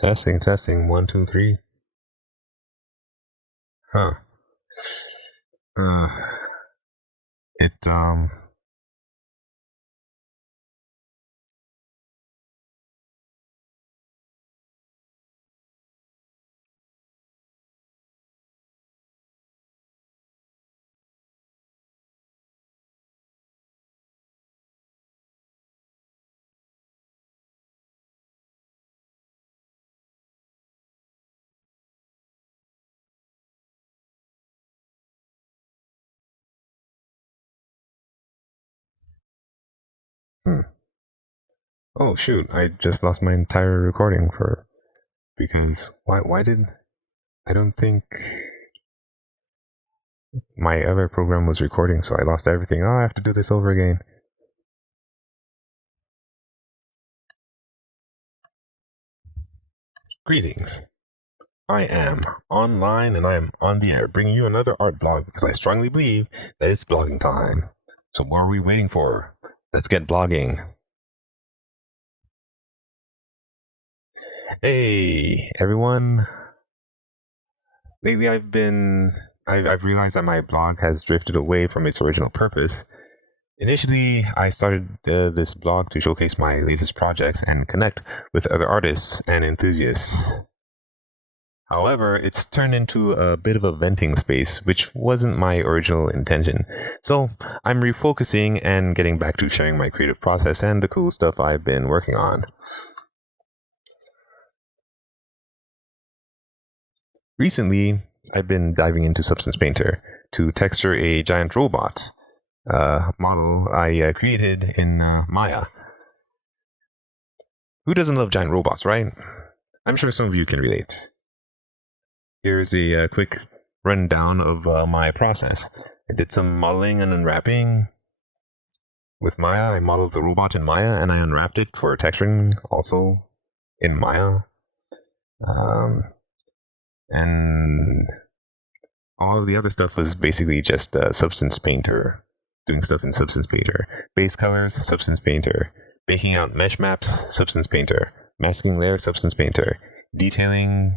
Testing, testing. 1, 2, 3. Huh. Uh, it. Hmm. Oh shoot! I just lost my entire recording because why did I don't think my other program was recording, so I lost everything. Oh, I have to do this over again. Greetings. I am online and I am on the air, bringing you another art blog because I strongly believe that it's blogging time. So what are we waiting for? Let's get blogging. Hey everyone. Lately I've realized that my blog has drifted away from its original purpose. Initially, I started this blog to showcase my latest projects and connect with other artists and enthusiasts. However, it's turned into a bit of a venting space, which wasn't my original intention. So, I'm refocusing and getting back to sharing my creative process and the cool stuff I've been working on. Recently, I've been diving into Substance Painter to texture a giant robot model I created in Maya. Who doesn't love giant robots, right? I'm sure some of you can relate. Here's a quick rundown of my process. I did some modeling and unwrapping with Maya. I modeled the robot in Maya and I unwrapped it for texturing also in Maya. And all of the other stuff was basically just Substance Painter, doing stuff in Substance Painter. Base colors, Substance Painter. Baking out mesh maps, Substance Painter. Masking layer, Substance Painter. Detailing,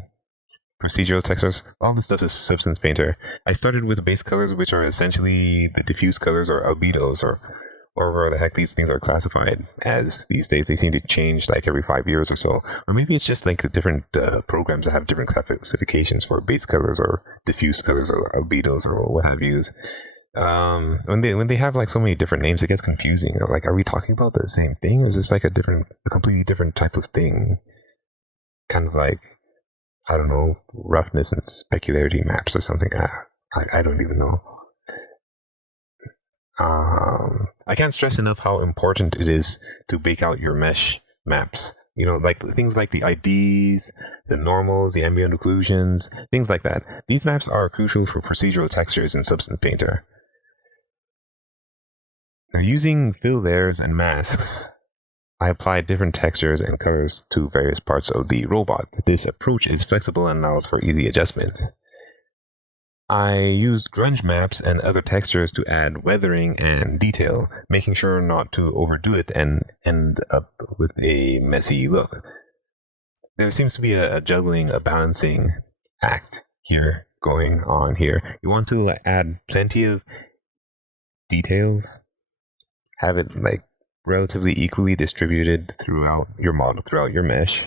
procedural textures, all this stuff is Substance Painter. I started with base colors, which are essentially the diffuse colors or albedos, or where the heck these things are classified as these days. They seem to change like every 5 years or so. Or maybe it's just like the different programs that have different classifications for base colors or diffuse colors or albedos or what have yous. When they have like so many different names, it gets confusing. Like, are we talking about the same thing, or is this like a completely different type of thing? Kind of like, I don't know, roughness and specularity maps or something. I don't even know. I can't stress enough how important it is to bake out your mesh maps. You know, like things like the IDs, the normals, the ambient occlusions, things like that. These maps are crucial for procedural textures in Substance Painter. Now, using fill layers and masks, I apply different textures and colors to various parts of the robot. This approach is flexible and allows for easy adjustments. I used grunge maps and other textures to add weathering and detail, making sure not to overdo it and end up with a messy look. There seems to be a juggling, a balancing act here going on here. You want to add plenty of details, have it like relatively equally distributed throughout your model, throughout your mesh,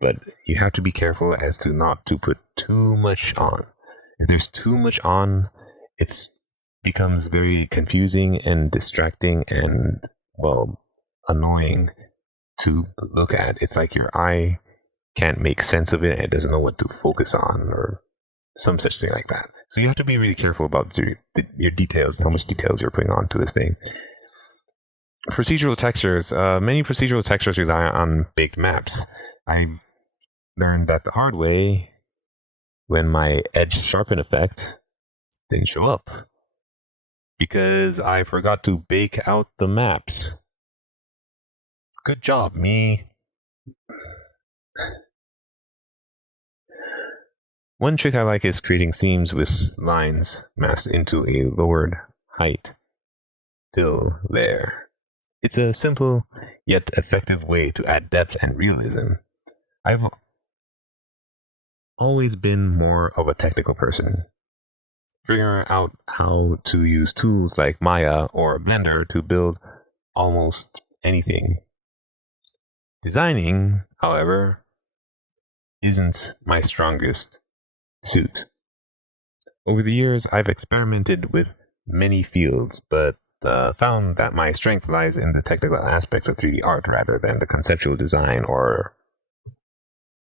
but you have to be careful as to not to put too much on. If there's too much on, it becomes very confusing and distracting and, well, annoying to look at. It's like your eye can't make sense of it and it doesn't know what to focus on or some such thing like that. So you have to be really careful about your details and how much details you're putting onto this thing. Procedural textures. Many procedural textures rely on baked maps. I learned that the hard way when my edge sharpen effect didn't show up because I forgot to bake out the maps. Good job, me. One trick I like is creating seams with lines masked into a lowered height fill layer. It's a simple yet effective way to add depth and realism. I've always been more of a technical person, figuring out how to use tools like Maya or Blender to build almost anything. Designing, however, isn't my strongest suit. Over the years, I've experimented with many fields, but found that my strength lies in the technical aspects of 3D art rather than the conceptual design or,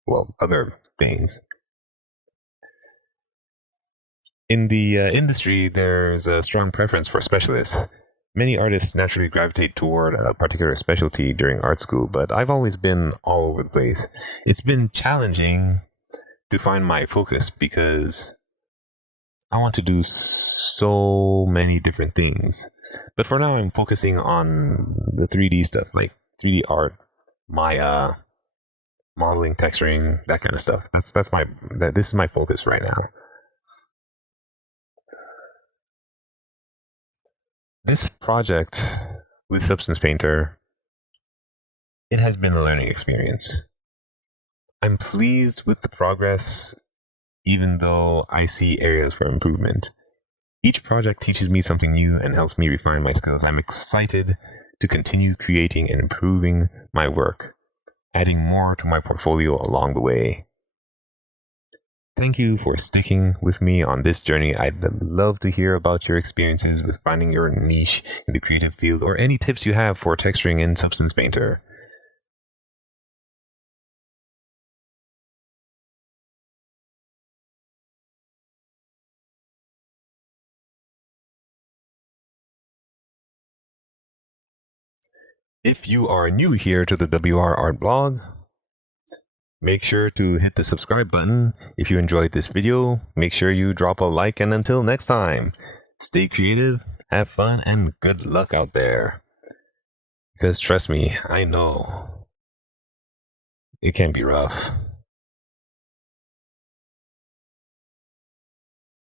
well, other things. In the industry, there's a strong preference for specialists. Many artists naturally gravitate toward a particular specialty during art school, but I've always been all over the place. It's been challenging to find my focus because I want to do so many different things. But for now, I'm focusing on the 3D stuff, like 3D art, Maya, modeling, texturing, that kind of stuff. This is my focus right now. This project with Substance Painter, it has been a learning experience. I'm pleased with the progress, even though I see areas for improvement. Each project teaches me something new and helps me refine my skills. I'm excited to continue creating and improving my work, adding more to my portfolio along the way. Thank you for sticking with me on this journey. I'd love to hear about your experiences with finding your niche in the creative field or any tips you have for texturing in Substance Painter. If you are new here to the WR Art Blog, make sure to hit the subscribe button. If you enjoyed this video, make sure you drop a like, and until next time, stay creative, have fun, and good luck out there. Because trust me, I know it can be rough.